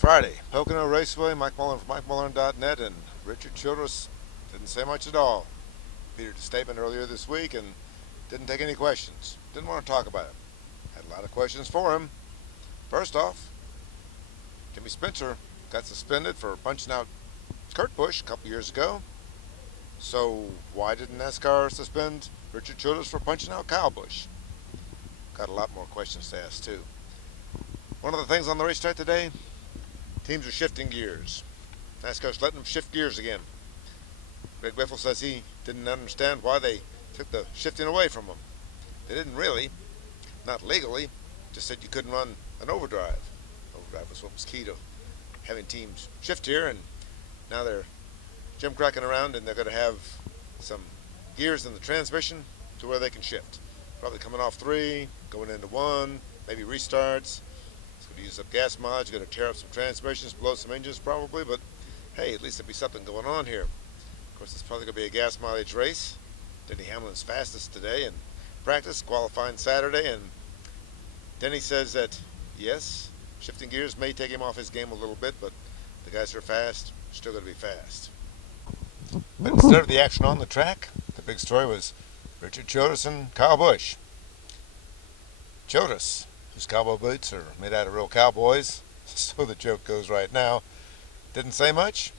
Friday, Pocono Raceway, Mike Mullen from MikeMullen.net, and Richard Childress didn't say much at all. Repeated a statement earlier this week and didn't take any questions. Didn't want to talk about it. Had a lot of questions for him. First off, Jimmy Spencer got suspended for punching out Kurt Busch a couple years ago. So why didn't NASCAR suspend Richard Childress for punching out Kyle Busch? Got a lot more questions to ask too. One of the things on the racetrack today, teams are shifting gears. NASCAR's letting them shift gears again. Greg Biffle says he didn't understand why they took the shifting away from them. They didn't really, not legally, just said you couldn't run an overdrive. Overdrive was what was key to having teams shift here, and now they're jim-cracking around and they're going to have some gears in the transmission to where they can shift. Probably coming off 3, going into 1, maybe restarts. It's going to use up gas mileage, going to tear up some transmissions, blow some engines probably, but hey, at least there'll be something going on here. Of course, it's probably going to be a gas mileage race. Denny Hamlin's fastest today in practice, qualifying Saturday, and Denny says that, yes, shifting gears may take him off his game a little bit, but the guys who are fast are still going to be fast. But instead of the action on the track, the big story was Richard Childress and Kyle Busch. Childress, whose cowboy boots are made out of real cowboys, so the joke goes right now, didn't say much.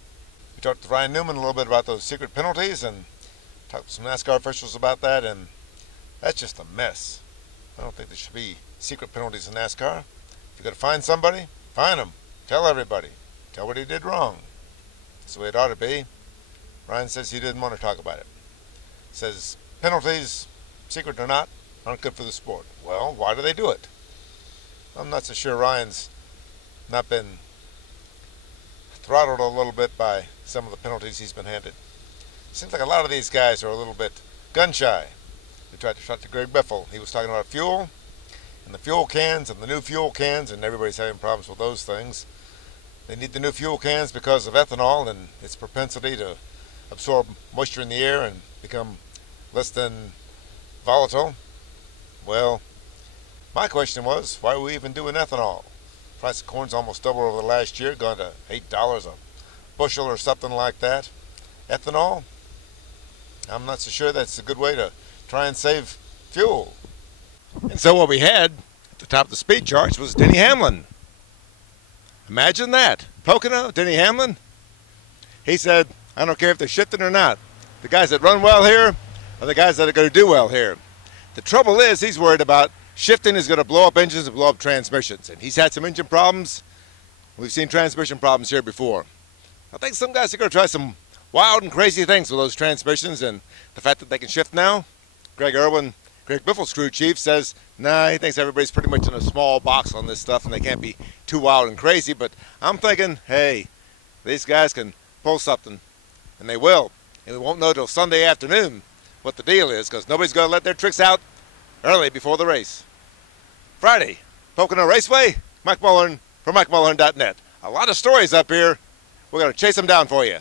We talked to Ryan Newman a little bit about those secret penalties and talked to some NASCAR officials about that, and that's just a mess. I don't think there should be secret penalties in NASCAR. If you're going to find somebody, find them. Tell everybody. Tell what he did wrong. That's the way it ought to be. Ryan says he didn't want to talk about it. Says penalties, secret or not, aren't good for the sport. Well, why do they do it? I'm not so sure Ryan's not been throttled a little bit by some of the penalties he's been handed. Seems like a lot of these guys are a little bit gun shy. We tried to talk to Greg Biffle. He was talking about fuel and the fuel cans and the new fuel cans, and everybody's having problems with those things. They need the new fuel cans because of ethanol and its propensity to absorb moisture in the air and become less than volatile. Well, my question was, why are we even doing ethanol? The price of corn's almost doubled over the last year, gone to $8 a bushel or something like that. Ethanol? I'm not so sure that's a good way to try and save fuel. And so what we had at the top of the speed charts was Denny Hamlin. Imagine that. Pocono, Denny Hamlin. He said, I don't care if they're shifting or not. The guys that run well here are the guys that are going to do well here. The trouble is, he's worried about shifting is going to blow up engines and blow up transmissions. And he's had some engine problems. We've seen transmission problems here before. I think some guys are going to try some wild and crazy things with those transmissions, and the fact that they can shift now. Greg Biffle's crew chief says, nah, he thinks everybody's pretty much in a small box on this stuff and they can't be too wild and crazy. But I'm thinking, hey, these guys can pull something, and they will. And we won't know till Sunday afternoon what the deal is, because nobody's going to let their tricks out early before the race. Friday, Pocono Raceway, Mike Mullen for MikeMullen.net. A lot of stories up here. We're going to chase them down for you.